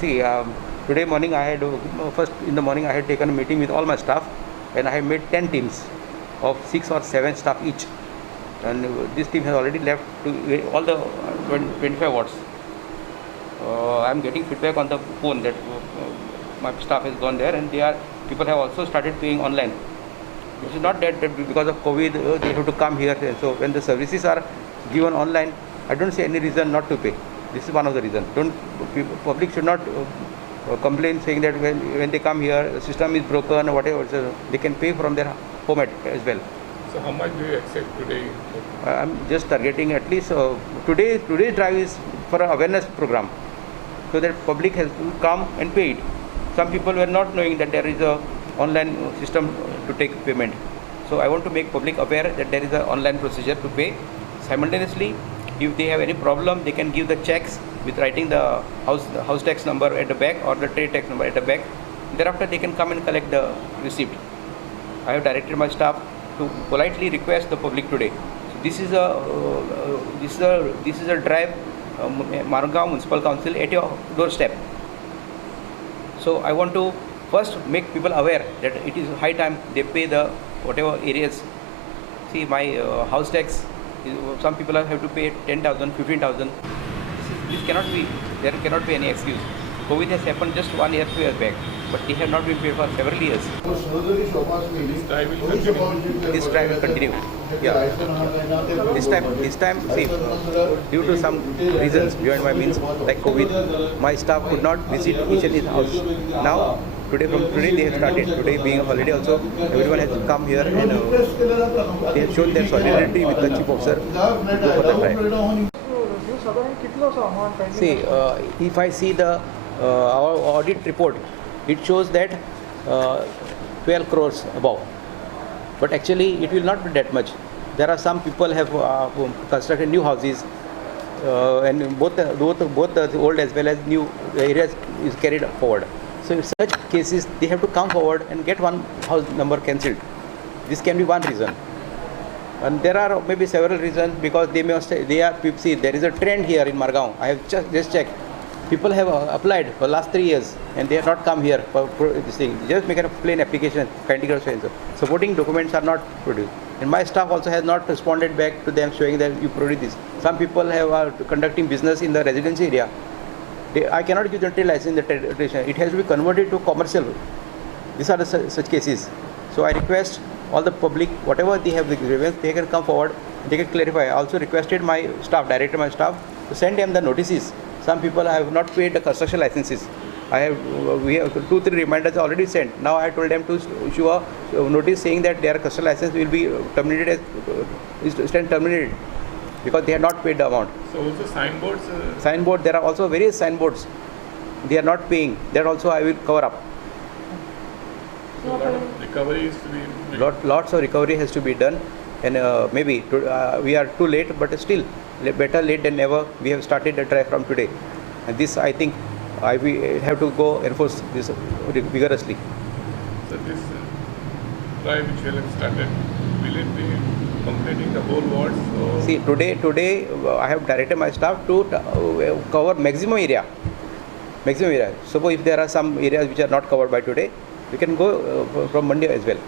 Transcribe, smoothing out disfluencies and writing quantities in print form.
See, today morning I had first in the morning I had taken a meeting with all my staff, and I have made 10 teams of 6 or 7 staff each, and this team has already left to all the 25 wards. I am getting feedback on the phone that my staff has gone there, and people have also started paying online. It is not that because of COVID they have to come here. So when the services are given online, I don't see any reason not to pay. This is one of the reasons. Public should not complain saying that when they come here, the system is broken or whatever. So they can pay from their home as well. So how much do you accept today? I'm just targeting at least today's drive is for an awareness program, so that public has to come and pay it. Some people were not knowing that there is a online system to take payment. So I want to make public aware that there is an online procedure to pay. Simultaneously, if they have any problem, they can give the checks with writing the house tax number at the back or the trade tax number at the back. Thereafter, they can come and collect the receipt. I have directed my staff to politely request the public today. So this is a drive, Margao Municipal Council at your doorstep. So I want to first make people aware that it is high time they pay the whatever areas. See, my house tax, some people have to pay 10,000, 15,000. This cannot be, there cannot be any excuse. COVID has happened just 1 year, 2 years back, but they have not been paid for several years. This drive will continue. Yeah. This time, see, due to some reasons beyond my means, like COVID, my staff could not visit each and his house. Now, from today they have started. Today being a holiday also, everyone has come here and they have shown their solidarity with the chief officer to go for the drive. See, if I see our audit report, it shows that 12 crores above. But actually, it will not be that much. There are some people have constructed new houses, and both the old as well as new areas is carried forward. So in such cases, they have to come forward and get one house number cancelled. This can be one reason. And there are maybe several reasons, because see, there is a trend here in Margao. I have just checked. People have applied for last 3 years and they have not come here for this thing. Just make a plain application, kindly so. Supporting documents are not produced. And my staff also has not responded back to them showing that you produce this. Some people are conducting business in the residency area. I cannot give the trade license in the tradition. It has to be converted to commercial. These are such cases. So I request all the public, whatever they have the grievance, they can come forward, they can clarify. I also requested my staff, directed my staff, to send them the notices. Some people have not paid the construction licenses. We have 2-3 reminders already sent. Now I told them to issue a notice saying that their construction license will be terminated terminated because they have not paid the amount. So also signboards? Signboard, there are also various signboards. They are not paying. That also I will cover up. So a lot of recovery is to be made. Lots of recovery has to be done, and maybe we are too late, but still better late than never. We have started the drive from today, and this I think we have to go enforce this vigorously. So this drive which will have started, will it be completing the whole wards? See, today I have directed my staff to cover maximum area. Suppose if there are some areas which are not covered by today, we can go from Monday as well.